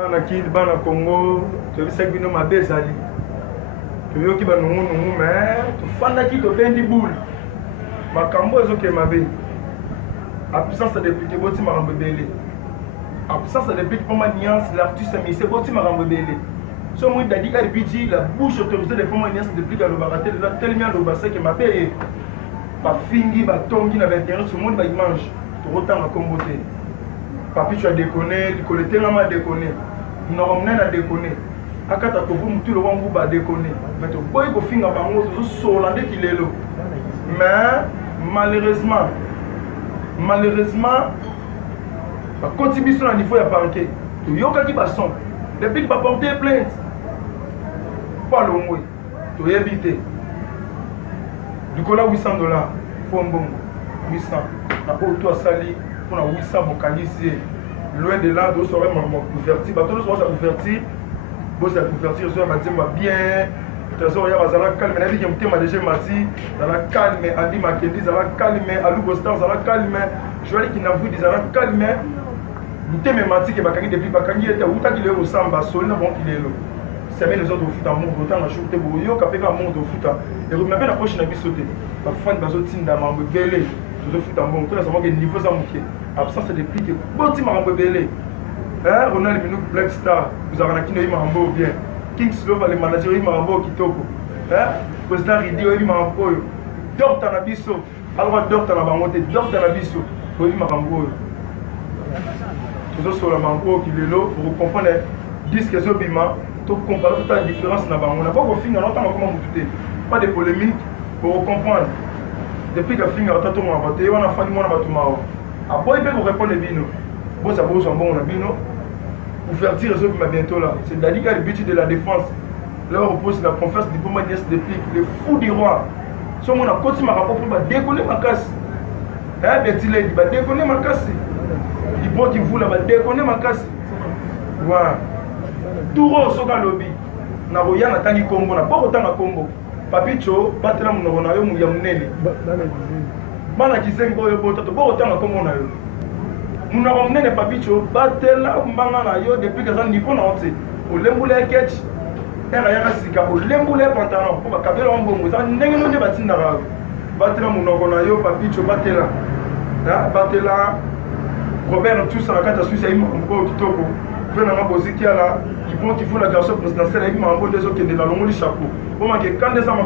Bana kid bana Congo to bisa bino mabezali to yoki ba nungu mais to fanda ki to bendi boule makambo ezo ke mabe a puissance de piquer boti makambo belé a puissance de piquer pour ma nuance l'artiste mais c'est boti makambo belé so moi dadi RPG la bouche autorisée de pour ma nuance de piquer le baraté là tellement le bassin que mabe ba fingi ba tongi na 21 tout le monde ba mange to autant à comboter. Papi, tu as déconné, le collecteur m'a déconné. Nous avons déconné. Akata ko vous tout le monde va déconner. Mais tu boy ko finga ba ngo to so landé qu'il est là. Mais malheureusement la contribution à niveau ya parquet. Tu yoka ki ba son. Depuis ba porter plainte. Pas le mot. Tu éviter. Du coup là $800. Faut bon 800. Na auto sali. On a 800 bocalisés. Loin de là, d'autres seraient convertis. Bateau de soit converti. Bon, c'est converti. Je suis bien. Trésor, il y a un calme. Il y a un petit peu de mati. Dans la calme. Andy Makendi, dans la calme. Alou Bostan, dans la calme. Je vois qu'il n'a vu des arabes calme. Nous t'aimons mati que Bakangi depuis Bakangi était où t'as qu'il est au samba. Solna bon qu'il est là. C'est même les autres au foot en monde. Autant la chute de Boyo, Capé à monde au foot. Et vous m'avez la prochaine avis sauté. La fin de Bazotin d'Amambo Belé. Je suis foot en monde. Tout le monde est niveau ça manqué. Absence de pique. Bon, tu m'as embellé. Ronald Minou Black Star, vous avez un kino, il m'a embellé bien. King Slow, les managers, il m'a embellé Kitoko. Président Ridio, il m'a embellé. Docteur Nabiso, alors Docteur Nabamote, Docteur Nabiso, il m'a embellé. Tout ça sur la mango qui est là, pour comprendre 10 questions bima, tout comparer toute la différence. On n'a pas de fin, on entend comment vous dites. Pas de polémique pour comprendre. Depuis que fin, on a tout le monde, on a fait du monde à tout le monde. Après, il peut vous répondre bino. Bon, ça vaut son bon, on a bino. Ouverture, réseau, mais bientôt là. C'est Dali qui a le but de la défense. Là, on repose la confiance du moment de déplique. Le fou du roi. Si on a continué à rapporter, il va décoller ma casse. Hein, Betty il va décoller ma casse. Il faut qu'il voulait, il va décoller ma casse. Voilà. Tout rose au lobby. Na roya na tangi combo, na pas autant na combo. Papicho, batela mon ronayo, mon yamunene. Bana kizengo yo botato bo otanga kombo na yo muna omnene papicho batela mbanga na yo depuis que ça niveau na onti olembula ketch era ya sika olembula pantalon ko bakabela mbongo ça ndenge no nde batinda ra batela munoko na yo papicho batela batela Robert tout ça na kata suisse ayi mko kitoko vena nga boziki ala il faut la garçon présidentielle ayi mambo des autres qui est dans le chapeau comment que quand des hommes